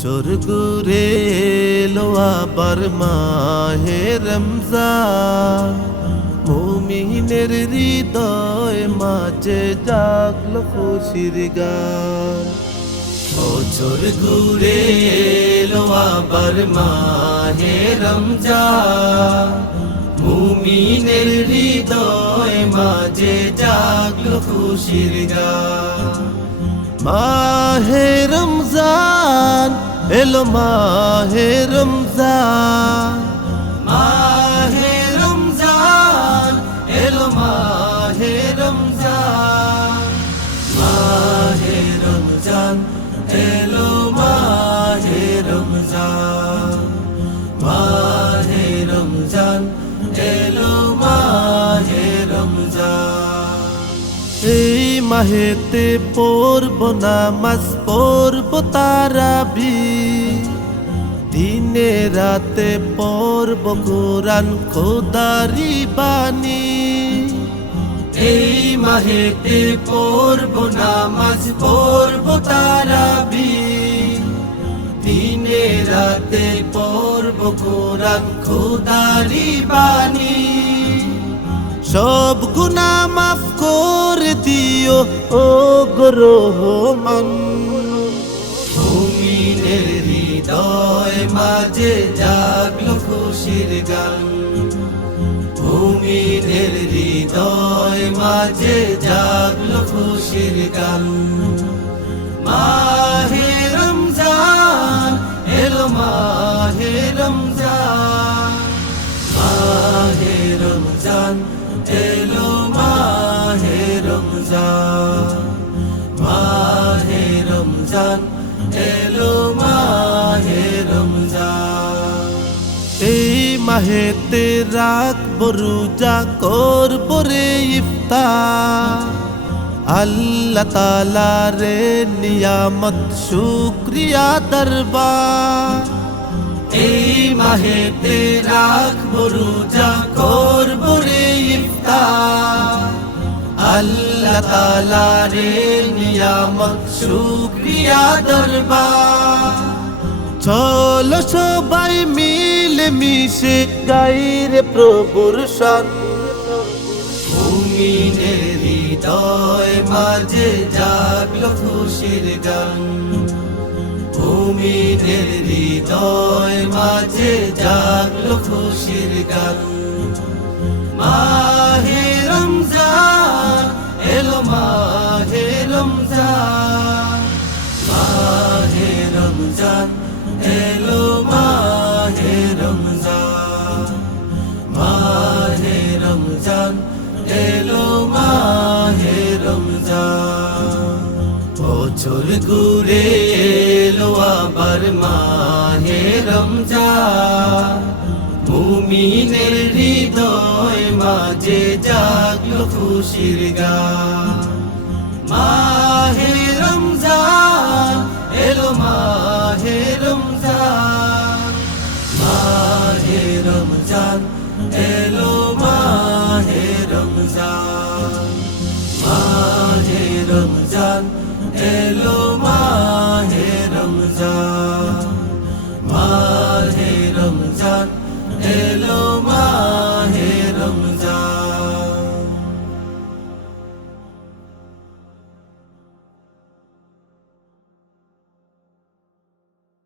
চোর ঘুরে এলো আবার মাহে রমজান মুমিনের হৃদয় মাঝে জাগলো খুশির গান বছর ঘুরে এলো আবার মাহে রমজান মুমিনের হৃদয় মাঝে জাগলো খুশির গান মাহে রমজান এলো মাহে রমজান মাহে রমজান এলো মাহে রমজান মাহে রমজান এলো মাহে রমজান মাহে রমজান এলো মাহে রমজান এই মাহেতে পড়ব নামাজ পড়ব তারাবি দিনে রাতে পর্ব কোরআন খোদারি বাণী এই মাহেতে পড়ব নামাজ পড়ব তারাবি দিনে রাতে পড়ব কোরআন খোদারি বাণী সব গুনা মাফ করে দিও ও গ্রহমান ভূমির হৃদয় মাঝে জাগলো খুশির গান ভূমিদের হৃদয় মাঝে জাগলো খুশির গান মাহে রমজান এলো মাহে রমজান মাহে রমজান এলো মাহে রমজান মাহে রমজান হেতে রাখব রোজা করব রে ইফতার আল্লাহ তালা রে নিয়ামত শুক্রিয়া দরবার এই মাহেতে রাখব রোজা করব রে ইফতার আল্লাহ তালা রে নিয়ামত শুক্রিয়া দরবার সে গাইরে প্রভুর শান মুমিনের হৃদয় মাঝে জাগলো খুশির গান ভূমি হৃদয় মাঝে জাগলো খুশির গান মাহে রমজান এলো মাহে রমজান মাহে রমজান এলো এলো মাহে রমজা বছর ঘুরে এলো আবার মাহে রমজান মুমিনের হৃদয় মাঝে জাগলো খুশির গান মাহে রমজান এলো মাহে রমজান মাহে রমজান এলো মাহে রমজান এলো মাহে রমজান মাহে রমজান এলো